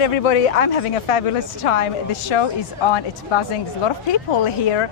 right, everybody, I'm having a fabulous time. The show is on, it's buzzing. There's a lot of people here.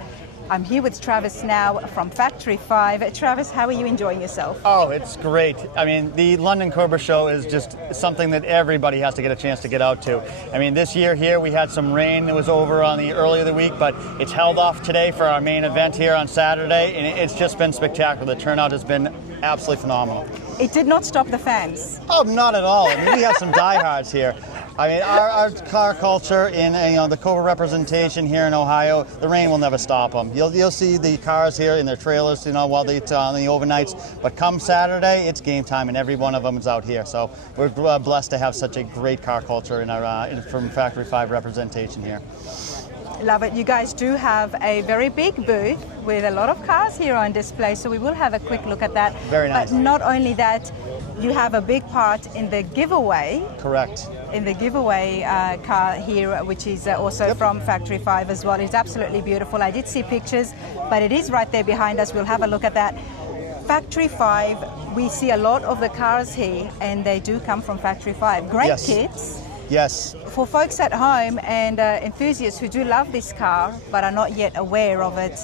I'm here with Travis now from Factory 5. Travis, how are you enjoying yourself? Oh, it's great. I mean, the London Cobra show is just something that everybody has to get a chance to get out to. I mean, this year here we had some rain that was over on the early of the week, but it's held off today for our main event here on Saturday, and it's just been spectacular. The turnout has been absolutely phenomenal. It did not stop the fans. Oh, not at all. I mean, we have some diehards here. I mean, our car culture in the Cobra representation here in Ohio, the rain will never stop them. You'll see the cars here in their trailers, while they on the overnights. But come Saturday, it's game time, and every one of them is out here. So we're blessed to have such a great car culture in our from Factory 5 representation here. Love it. You guys do have a very big booth with a lot of cars here on display, so we will have a quick look at that. Very nice. But not only that, you have a big part in the giveaway. Correct. In the giveaway car here, which is also from Factory 5 as well. It's absolutely beautiful. I did see pictures, but it is right there behind us. We'll have a look at that. Factory 5, we see a lot of the cars here, and they do come from Factory 5. Great kits. Yes. For folks at home and enthusiasts who do love this car but are not yet aware of it,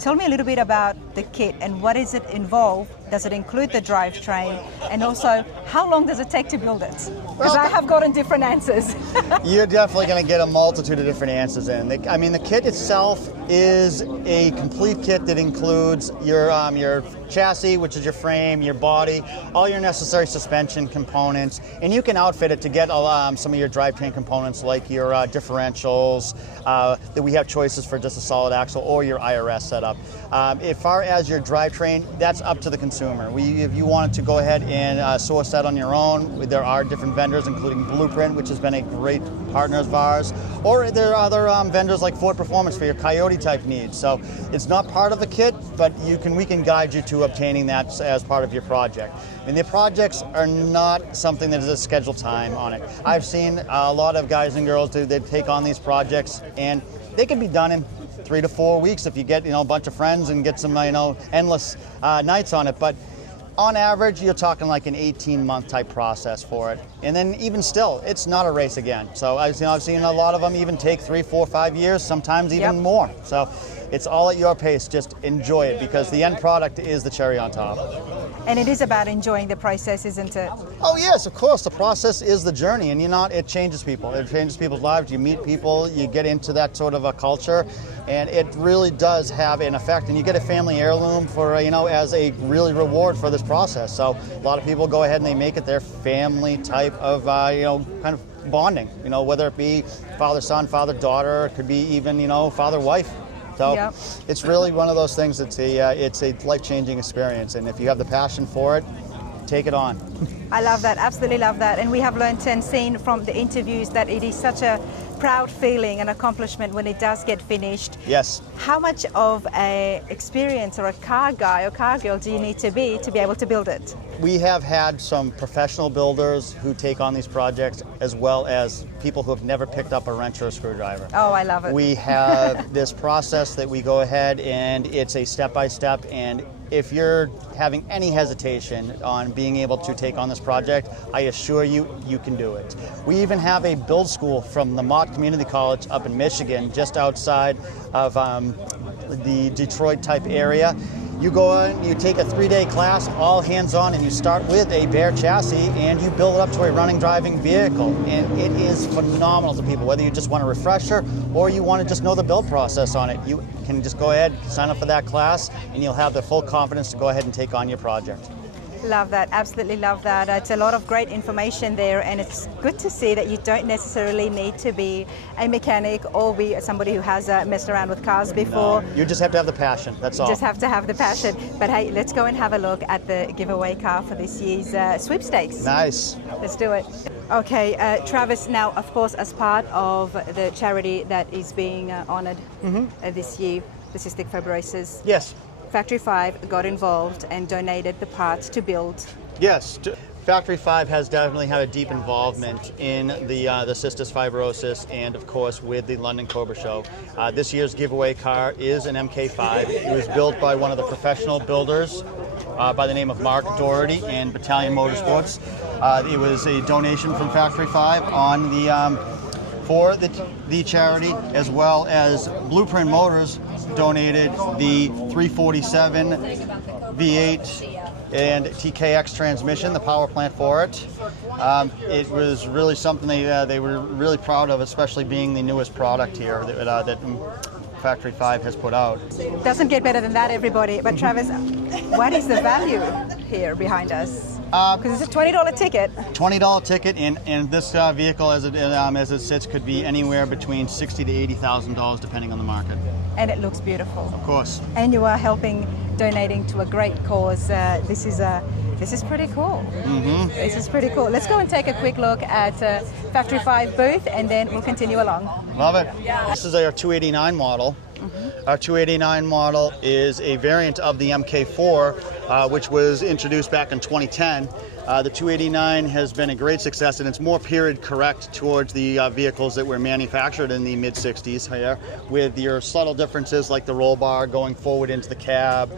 tell me a little bit about the kit and what does it involve? Does it include the drivetrain? And also, how long does it take to build it? Because I have gotten different answers. You're definitely going to get a multitude of different answers in. I mean, the kit itself is a complete kit that includes your chassis, which is your frame, your body, all your necessary suspension components, and you can outfit it to get some of your drivetrain components like your differentials, that we have choices for just a solid axle or your IRS setup. As far as your drivetrain, that's up to the consumer. If you wanted to go ahead and source that on your own, there are different vendors, including Blueprint, which has been a great partner of ours, or there are other vendors like Ford Performance for your Coyote type needs. So it's not part of the kit, but we can guide you to obtaining that as part of your project. And the projects are not something that is a scheduled time on it. I've seen a lot of guys and girls they take on these projects, and they can be done in 3 to 4 weeks if you get a bunch of friends and get some endless nights on it. But on average, you're talking like an 18-month type process for it. And then even still, it's not a race again. So I've seen a lot of them even take 3, 4, 5 years, sometimes even more. So it's all at your pace. Just enjoy it, because the end product is the cherry on top. And it is about enjoying the process, isn't it? Oh yes, of course. The process is the journey, and it changes people. It changes people's lives. You meet people, you get into that sort of a culture, and it really does have an effect. And you get a family heirloom for as a really reward for this process. So a lot of people go ahead and they make it their family type of kind of bonding. Whether it be father-son, father-daughter, it could be even father-wife. So it's really one of those things that's it's a life-changing experience, and if you have the passion for it, take it on. I love that, absolutely love that. And we have learned and seen from the interviews that it is such a proud feeling and accomplishment when it does get finished. Yes. How much of a experience or a car guy or car girl do you need to be able to build it? We have had some professional builders who take on these projects, as well as people who have never picked up a wrench or a screwdriver. Oh, I love it. We have this process that we go ahead, and it's a step-by-step, and if you're having any hesitation on being able to take on this project, I assure you, you can do it. We even have a build school from the Mott Community College up in Michigan, just outside of the Detroit type area. You go in, you take a 3-day class, all hands-on, and you start with a bare chassis, and you build it up to a running, driving vehicle. And it is phenomenal to people, whether you just want a refresher or you want to just know the build process on it. You can just go ahead, sign up for that class, and you'll have the full confidence to go ahead and take on your project. Love that, absolutely love that. It's a lot of great information there, and it's good to see that you don't necessarily need to be a mechanic or be somebody who has messed around with cars before. No, you just have to have the passion, that's all. Just have to have the passion. But hey, let's go and have a look at the giveaway car for this year's sweepstakes. Nice. Let's do it. Okay, Travis, now of course as part of the charity that is being honoured this year, the Cystic Fibrosis. Yes. Factory 5 got involved and donated the parts to build. Yes. Factory 5 has definitely had a deep involvement in the cystic fibrosis, and of course with the London Cobra show. This year's giveaway car is an MK5. It was built by one of the professional builders by the name of Mark Doherty and Battalion Motorsports. It was a donation from Factory 5 on the for the charity, as well as Blueprint Motors donated the 347 V8 and TKX transmission, the power plant for it. It was really something they were really proud of, especially being the newest product here that Factory 5 has put out. Doesn't get better than that, everybody. But Travis, what is the value here behind us? Because it's a $20 ticket. $20 ticket, and this vehicle, as it sits, could be anywhere between $60,000 to $80,000, depending on the market. And it looks beautiful. Of course. And you are donating to a great cause. This is pretty cool. Mm-hmm. This is pretty cool. Let's go and take a quick look at Factory 5 booth, and then we'll continue along. Love it. This is our 289 model. Mm-hmm. Our 289 model is a variant of the MK4, which was introduced back in 2010. The 289 has been a great success, and it's more period correct towards the vehicles that were manufactured in the mid-60s here, with your subtle differences like the roll bar going forward into the cab,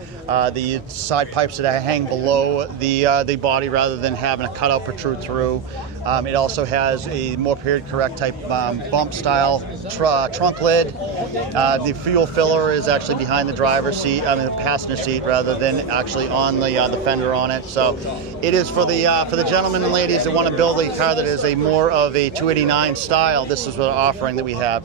the side pipes that hang below the body rather than having a cutout protrude through. It also has a more period correct type bump style trunk lid. The fuel filler is actually behind the driver's seat, the passenger seat, rather than actually on the fender on it. So it is for the gentlemen and ladies that want to build a car that is a more of a 289 style. This is what offering that we have.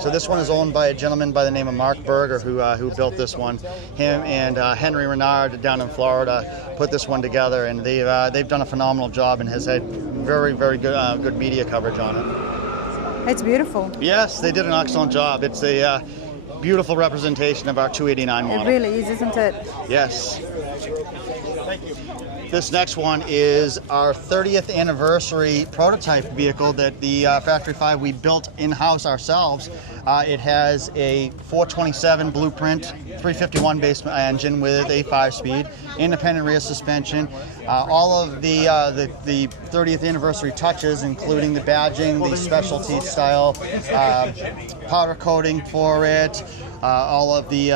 So this one is owned by a gentleman by the name of Mark Berger, who built this one. Him and Henry Renard down in Florida put this one together, and they've done a phenomenal job and has had very, very good media coverage on it. It's beautiful. Yes, they did an excellent job. It's a beautiful representation of our 289 model. It really is, isn't it? Yes. Thank you. This next one is our 30th anniversary prototype vehicle that the Factory 5 we built in-house ourselves. It has a 427 Blueprint 351 base engine with a 5-speed, independent rear suspension. All of the 30th anniversary touches, including the badging, the specialty style powder coating for it, all of the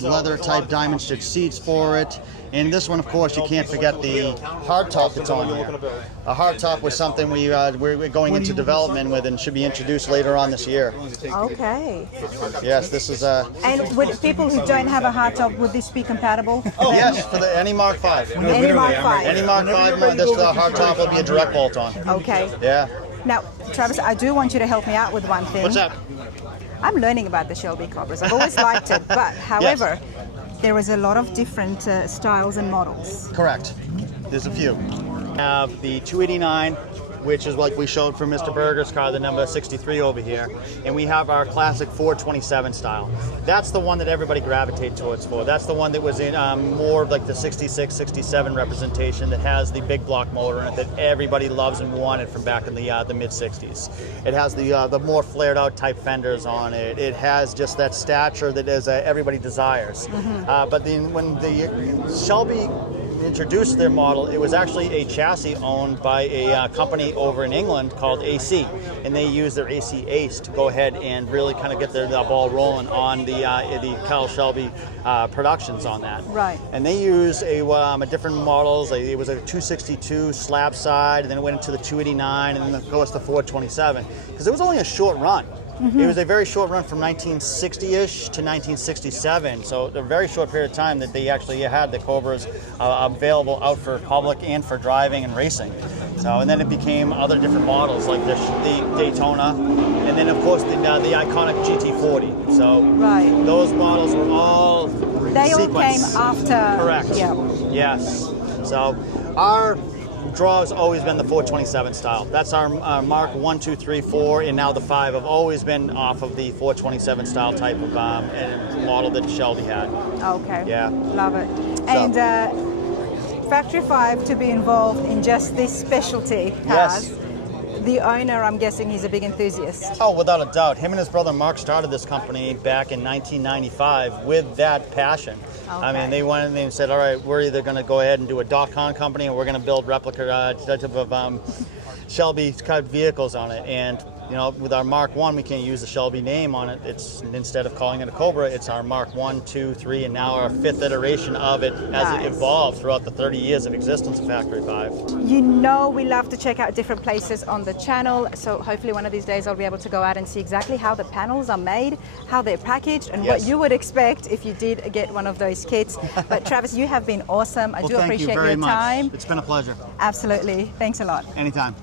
leather type diamond stitch seats for it. And this one, of course, you can't forget the hardtop that's on here. A hardtop was something we're going into development with and should be introduced later on this year. Okay. Yes, this is a... And would people who don't have a hardtop, would this be compatible? Yes, for any Mark 5. Any Mark 5? Any Mark 5, this hardtop will be a direct bolt on. Okay. Yeah. Now, Travis, I do want you to help me out with one thing. What's that? I'm learning about the Shelby Cobras. I've always liked it, but however, there is a lot of different styles and models. Correct. There's a few. We have the 289, which is like we showed for Mr. Berger's car, the number 63 over here. And we have our classic 427 style. That's the one that everybody gravitates towards for. That's the one that was in more of like the 66, 67 representation that has the big block motor in it that everybody loves and wanted from back in the mid-60s. It has the more flared out type fenders on it. It has just that stature that everybody desires. Mm-hmm. But then when the Shelby introduced their model, it was actually a chassis owned by a company over in England called AC, and they used their AC Ace to go ahead and really kind of get the ball rolling on the Kyle Shelby productions on that. Right. And they used a different models. It was a 262 slab side, and then it went into the 289, and then of course the 427, because it was only a short run. Mm-hmm. It was a very short run from 1960-ish to 1967, so a very short period of time that they actually had the Cobras available out for public and for driving and racing. So, and then it became other different models like the Daytona, and then of course the iconic GT40. So right. Those models were all They all came after. Correct. Yeah. Yes. So our draw has always been the 427 style. That's our Mark 1, 2, 3, 4, and now the 5 have always been off of the 427 style type of model that Shelby had. Okay. Yeah. Love it. And Factory 5 to be involved in just this specialty cars. Yes. The owner, I'm guessing he's a big enthusiast. Oh, without a doubt. Him and his brother Mark started this company back in 1995 with that passion. Okay. I mean, they went and they said, all right, we're either going to go ahead and do a .com company or we're going to build replica type of Shelby type vehicles on it. And you know, with our Mark 1, we can't use the Shelby name on it. It's, instead of calling it a Cobra, it's our Mark 1, 2, 3, and now our 5th iteration of it as it evolved throughout the 30 years of existence of Factory 5. You know we love to check out different places on the channel, so hopefully one of these days I'll be able to go out and see exactly how the panels are made, how they're packaged, and what you would expect if you did get one of those kits. But Travis, you have been awesome. I do appreciate your time. It's been a pleasure. Absolutely. Thanks a lot. Anytime.